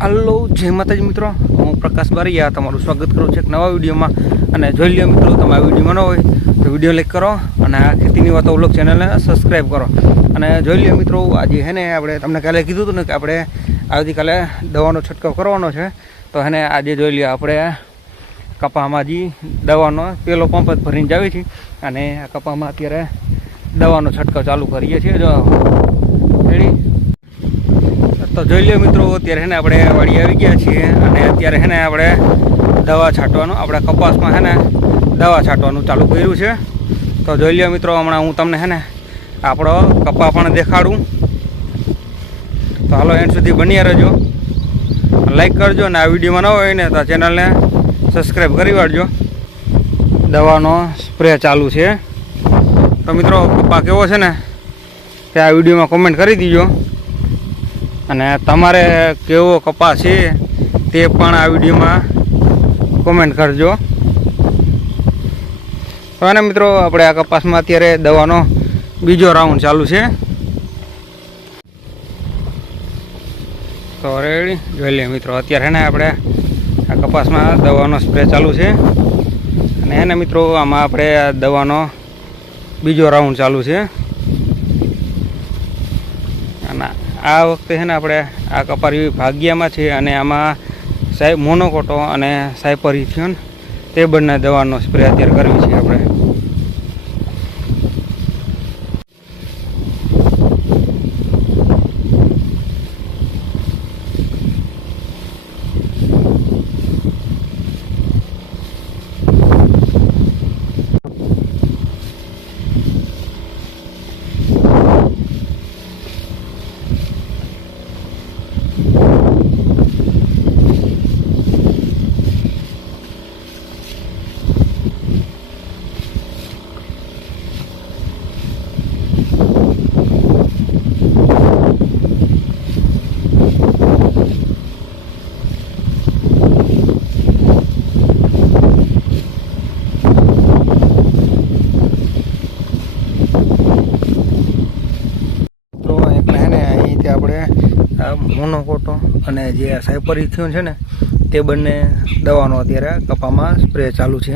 Hello, જય માતાજી મિત્રો. હું પ્રકાશ બારીયા તમારું સ્વાગત કરું છું એક નવા વિડીયોમાં. અને જોઈ લો મિત્રો તમે આ વિડીયોમાં ન હોય તો વીડિયો લાઈક કરો અને આ ખેતીની વાતો વ્લોગ ચેનલને સબસ્ક્રાઈબ કરો. અને જોઈ લો મિત્રો, આજે હે ને આપણે તમને કાલે કીધું હતું ને કે આપણે આવતીકાલે દવાનો છંટકાવ કરવાનો છે. તો હે ને આજે જોઈ લઈએ આપણે કપામાં જી દવાનો પેલો પંપ જ ભરીને જાવી છીએ અને આ કપામાં અત્યારે દવાનો છંટકાવ ચાલુ કરીએ છીએ. જો, રેડી? તો જોઈ લો મિત્રો, અત્યારે હે ને આપણે વાડી આવી ગયા છીએ અને અત્યારે હે ને આપણે દવા છાંટવાનું, આપણે કપાસમાં હે ને દવા છાંટવાનું ચાલુ કર્યું છે. તો જોઈ લો મિત્રો, હમણાં હું તમને હે ને આપણો કપા પણ દેખાડું. તો હાલો, એન્ડ સુધી બન્યા રહેજો. લાઈક કરજો ને આ વિડીયોમાં ન હોય ને તો ચેનલને સબસ્ક્રાઈબ કરી વાળજો. દવાનો સ્પ્રે ચાલુ છે. તો મિત્રો, કપા કેવો છે ને તે આ વિડીયોમાં કોમેન્ટ કરી દીજો. અને તમારે કેવો કપાસ છે તે પણ આ વિડીયોમાં કોમેન્ટ કરજો. અને મિત્રો, આપણે આ કપાસમાં અત્યારે દવાનો બીજો રાઉન્ડ ચાલુ છે. તો રેડી જોઈ લઈએ મિત્રો, અત્યારે ને આપણે આ કપાસમાં દવાનો સ્પ્રે ચાલુ છે. અને હે મિત્રો, આમાં આપણે આ દવાનો બીજો રાઉન્ડ ચાલુ છે. અને આ વખતે છે ને આપણે આ કપારી ભાગ્યામાં છે અને આમાં સાહેબ મોનોકોટો અને સાયપરિથિયોન તે બંને દવાનો સ્પ્રે અત્યારે કરવી છે આપણે તો એટલે હે આપણે આ મોનોકોટો અને જે સાયપરિથિયોન છે ને, તે બંને દવાનો અત્યારે કપામાં સ્પ્રે ચાલુ છે